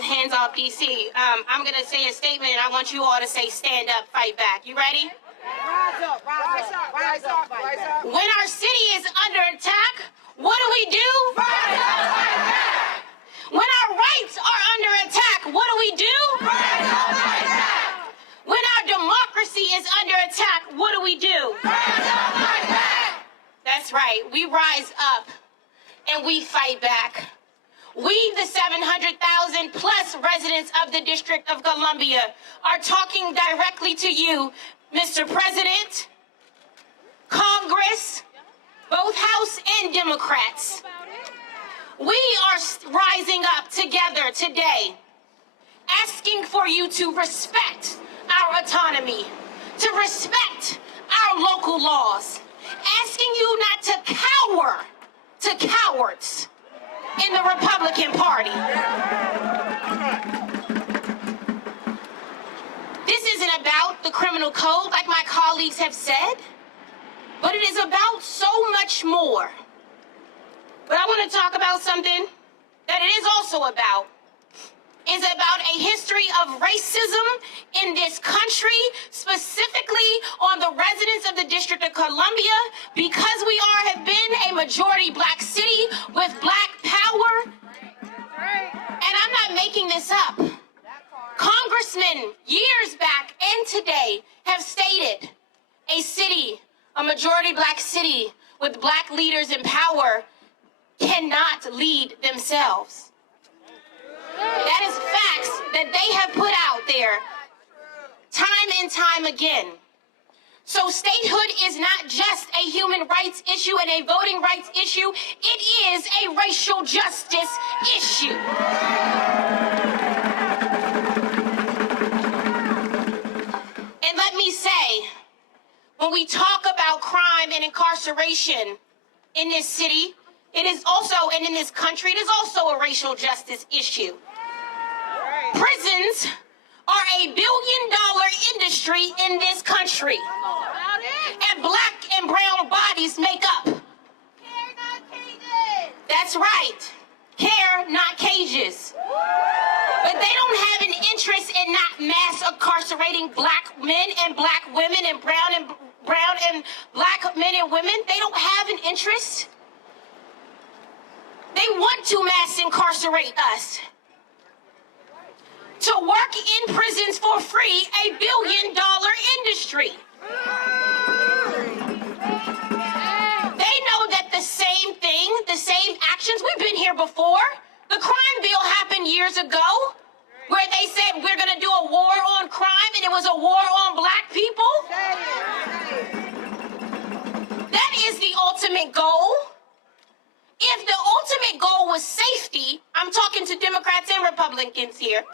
with Hands Off DC. I'm going to say a statement, and I want you all to say stand up, fight back. You ready? Rise up, rise up, rise up, rise up. When our city is under attack, what do? Rise up, fight back. When our rights are under attack, what do? Rise up, fight back. When our democracy is under attack, what do? Rise up, fight back. That's right. We rise up and we fight back. We, the 700,000 plus residents of the District of Columbia, are talking directly to you, Mr. President, Congress, both House and Democrats. We are rising up together today, asking for you to respect our autonomy, to respect our local laws, asking you not to cower to cowards in the Republican Party. This isn't about the criminal code, like my colleagues have said, but it is about so much more. But I want to talk about something that it is also about. Is about a history of racism in this country, specifically on the residents of the District of Columbia, because we have been a majority black city with black power. And I'm not making this up. Congressmen years back and today have stated a majority black city with black leaders in power cannot lead themselves. That is facts that they have put out there time and time again. So statehood is not just a human rights issue and a voting rights issue. It is a racial justice issue. And let me say, when we talk about crime and incarceration in this city, it is also, and in this country, it is also a racial justice issue. Prisons are a billion-dollar industry in this country. And black and brown bodies make up. Care, not cages. That's right. Care, not cages. But they don't have an interest in not mass incarcerating black men and black women and brown and black men and women. They don't have an interest. They want to mass incarcerate us. To work in prisons for free, a billion-dollar industry. They know that the same thing, the same actions, we've been here before. The crime bill happened years ago, where they said we're going to do a war on crime, and it was a war on black people. That is the ultimate goal. If the ultimate goal was safety, I'm talking to Democrats and Republicans here.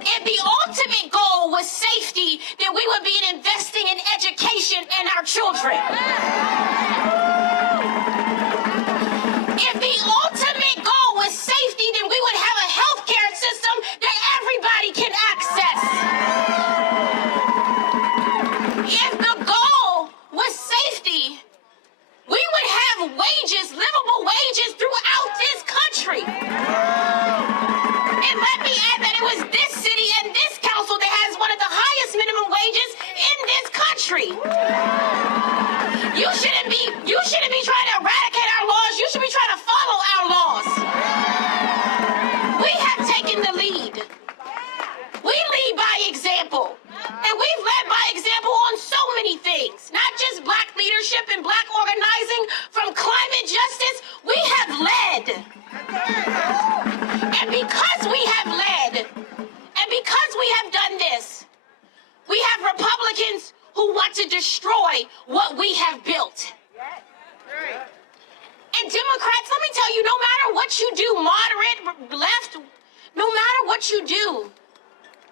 If the ultimate goal was safety, then we would be investing in education and our children. If the ultimate goal was safety, then we would have a healthcare system that everybody can access. If the goal was safety, we would have wages, livable wages throughout this country. And let me add that it was this city and this council that has one of the highest minimum wages in this country. You shouldn't be trying to eradicate our laws. You should be trying to follow our laws. We have taken the lead. We lead by example. And we've led by example on so many things. Not just black leadership and black organizing, from climate justice, we have led. And because we have led, and because we have done this, we have Republicans who want to destroy what we have built. And Democrats, let me tell you, no matter what you do, moderate, left, no matter what you do,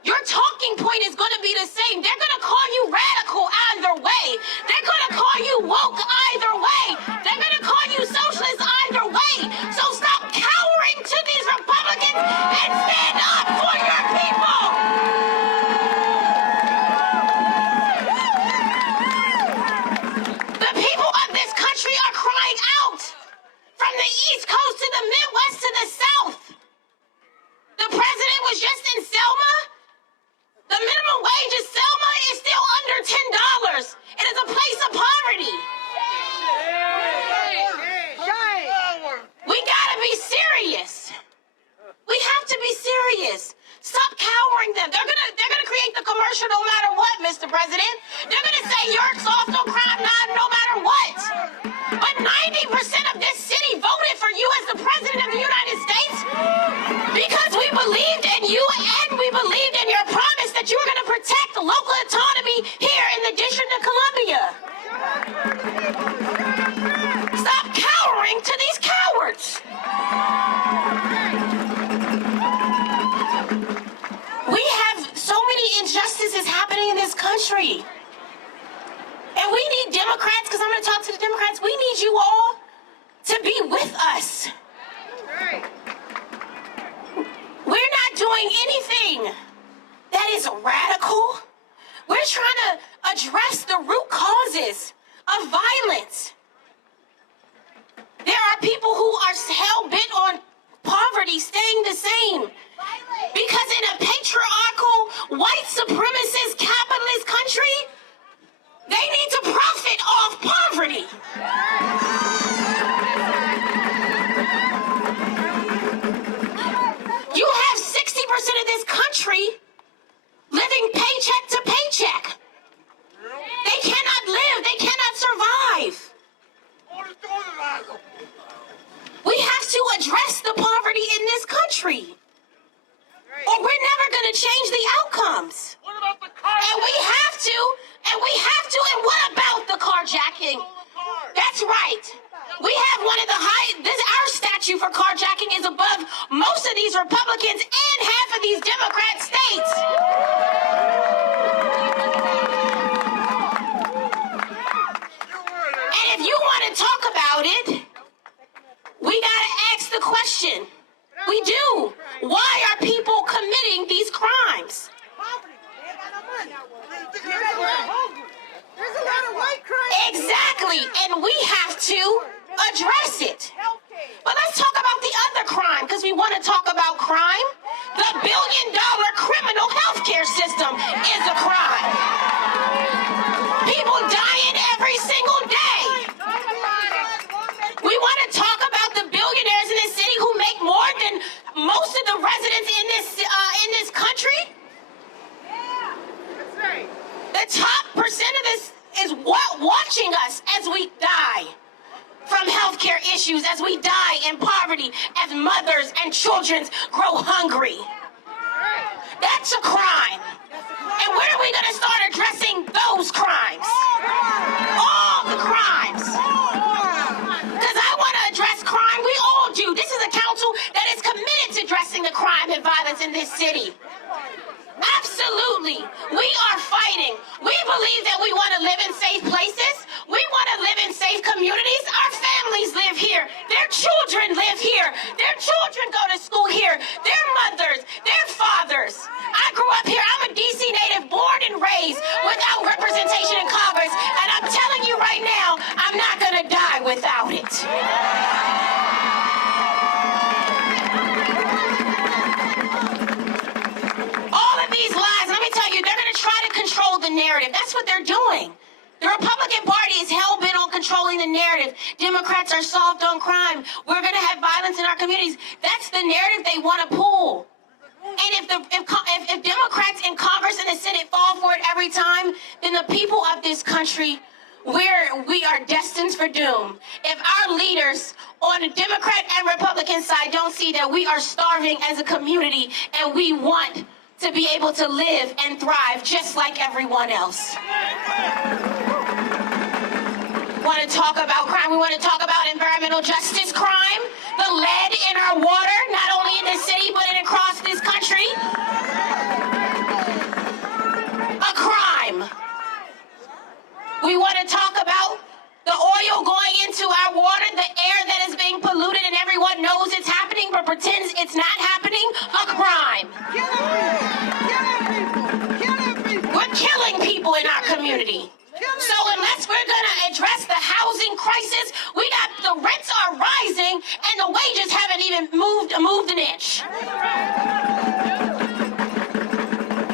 your talking point is going to be the same. They're going to call you radical either way. They're going to call you woke either way. They're going to call you socialist either way. So stop cowering to these Republicans and stand up for your people. The people of this country are crying out, from the East Coast to the Midwest to the South. 60% of this city voted for you as the President of the United States because we believed in you and we believed in your promise that you were going to protect local autonomy here in the District of Columbia. Stop cowering to these cowards. We have so many injustices happening in this country. And we need Democrats, because I'm going to talk to the Democrats, we need you all to be with us. We're not doing anything that is radical. We're trying to address the root causes of violence. There are people who are hell-bent on poverty staying the same. Because in a patriarchal, white supremacist, capitalist country, they need to profit off poverty. You have 60% of this country living paycheck to paycheck. They cannot live. They cannot survive. We have to address the poverty in this country, or we're never going to change the outcomes. What about the car? And we have to, and what about the carjacking? That's right. We have one of the our statute for carjacking is above most of these Republicans and half of these Democrat states. And if you want to talk about it, we got to ask the question. We do. Why are people committing these crimes? There's a lot of white crime. Exactly. And we have to address it. But let's talk about the other crime, because we want to talk about crime. The billion-dollar criminal healthcare system is a crime. People dying every single day. We want to talk about the billionaires in this city who make more than most of the residents in this country. That's right. The top percent of this is watching us as we die from healthcare issues, as we die in poverty, as mothers and children grow hungry. That's a crime. And when are we going to start addressing those crimes? All the crimes. Because I want to address crime. We all do. This is a council that is committed to addressing the crime and violence in this city. Absolutely. We are fighting. We believe that we want to live in safe places. We want to live in safe communities. Our families live here. Their children live here. Their children go to school here. Their mothers, their fathers. I grew up here. I'm a DC native, born and raised without representation in Congress. And I'm telling you right now, I'm not going to die without it. Control the narrative. That's what they're doing. The Republican Party is hell-bent on controlling the narrative. Democrats are soft on crime. We're going to have violence in our communities. That's the narrative they want to pull. And if Democrats in Congress and the Senate fall for it every time, then the people of this country, we are destined for doom. If our leaders on the Democrat and Republican side don't see that we are starving as a community and we want to be able to live and thrive just like everyone else. Want to talk about crime? We want to talk about environmental justice crime, the lead in our water, not only in this city, but across this country. A crime. We want to talk about the oil going into our water, the air that is being polluted and everyone knows it's happening but pretends it's not happening. A crime. We're killing people in our community. So unless we're going to address the housing crisis, the rents are rising and the wages haven't even moved an inch.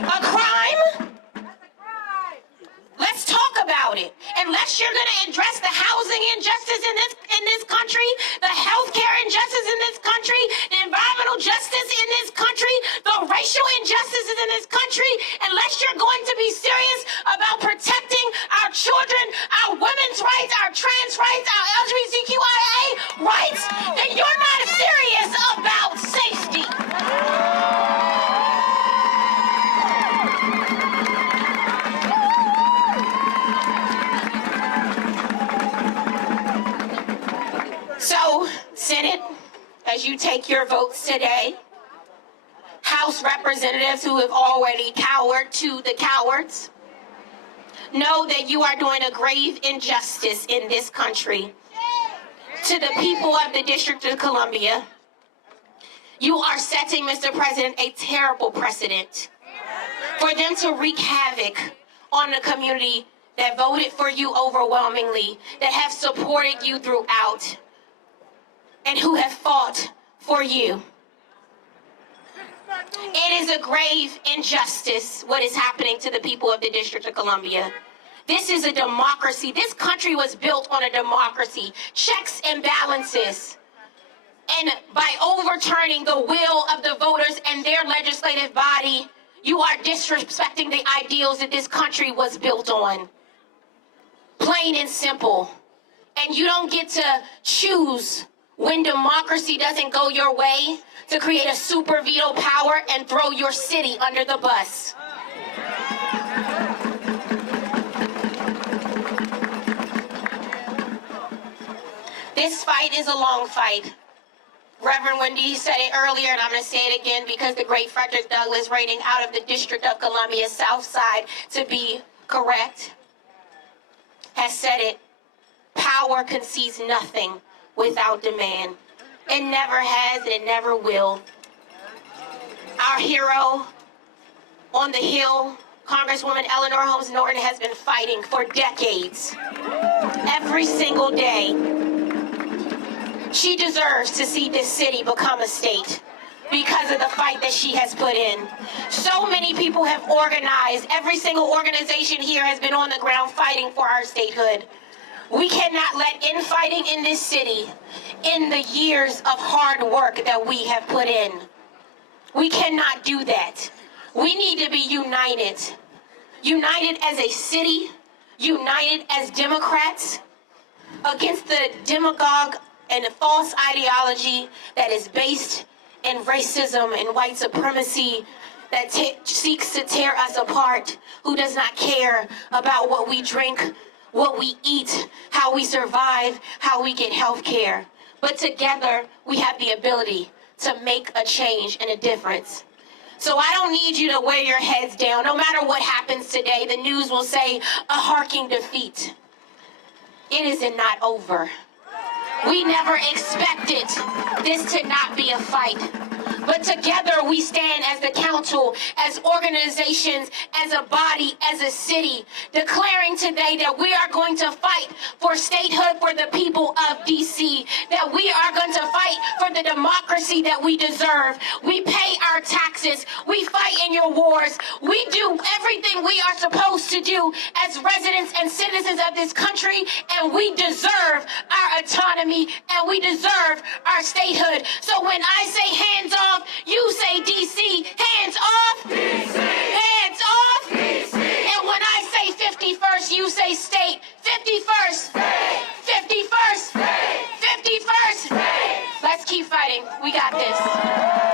A crime? Let's talk about it. Unless you're going to address the housing injustice in this country, the healthcare injustice in this country, the environmental justice in this country, the racial injustices in this country, unless you're going to be serious about protecting our children, our women's rights, our trans rights, our LGBTQIA So, Senate, as you take your votes today, House representatives who have already cowered to the cowards, know that you are doing a grave injustice in this country to the people of the District of Columbia. You are setting, Mr. President, a terrible precedent for them to wreak havoc on the community that voted for you overwhelmingly, that have supported you throughout, and who have fought for you. It is a grave injustice what is happening to the people of the District of Columbia. This is a democracy. This country was built on a democracy, checks and balances. And by overturning the will of the voters and their legislative body, you are disrespecting the ideals that this country was built on. Plain and simple. And you don't get to choose when democracy doesn't go your way to create a super veto power and throw your city under the bus. This fight is a long fight. Reverend Wendy said it earlier, and I'm going to say it again because the great Frederick Douglass, rating out of the District of Columbia South Side to be correct, has said it. Power concedes nothing without demand. It never has, and it never will. Our hero on the Hill, Congresswoman Eleanor Holmes Norton, has been fighting for decades. Every single day. She deserves to see this city become a state because of the fight that she has put in. So many people have organized. Every single organization here has been on the ground fighting for our statehood. We cannot let infighting in this city end the years of hard work that we have put in. We cannot do that. We need to be united. United as a city, united as Democrats, against the demagogue and the false ideology that is based in racism and white supremacy that seeks to tear us apart, who does not care about what we drink, what we eat, how we survive, how we get health care. But together, we have the ability to make a change and a difference. So I don't need you to wear your heads down. No matter what happens today, the news will say a harking defeat. It is not over. We never expected this to not be a fight. But together we stand as the council, as organizations, as a body, as a city, declaring today that we are going to fight for statehood for the people of D.C., that we are going to fight for the democracy that we deserve. We pay our taxes. We fight in your wars. We do everything we are supposed to do as residents and citizens of this country, and we deserve our autonomy, and we deserve our statehood. So when I say hands off, you say D.C. Hands off. D.C. Hands off. D.C. And when I say 51st, you say state. 51st. State. 51st. State. 51st. State. Let's keep fighting. We got this.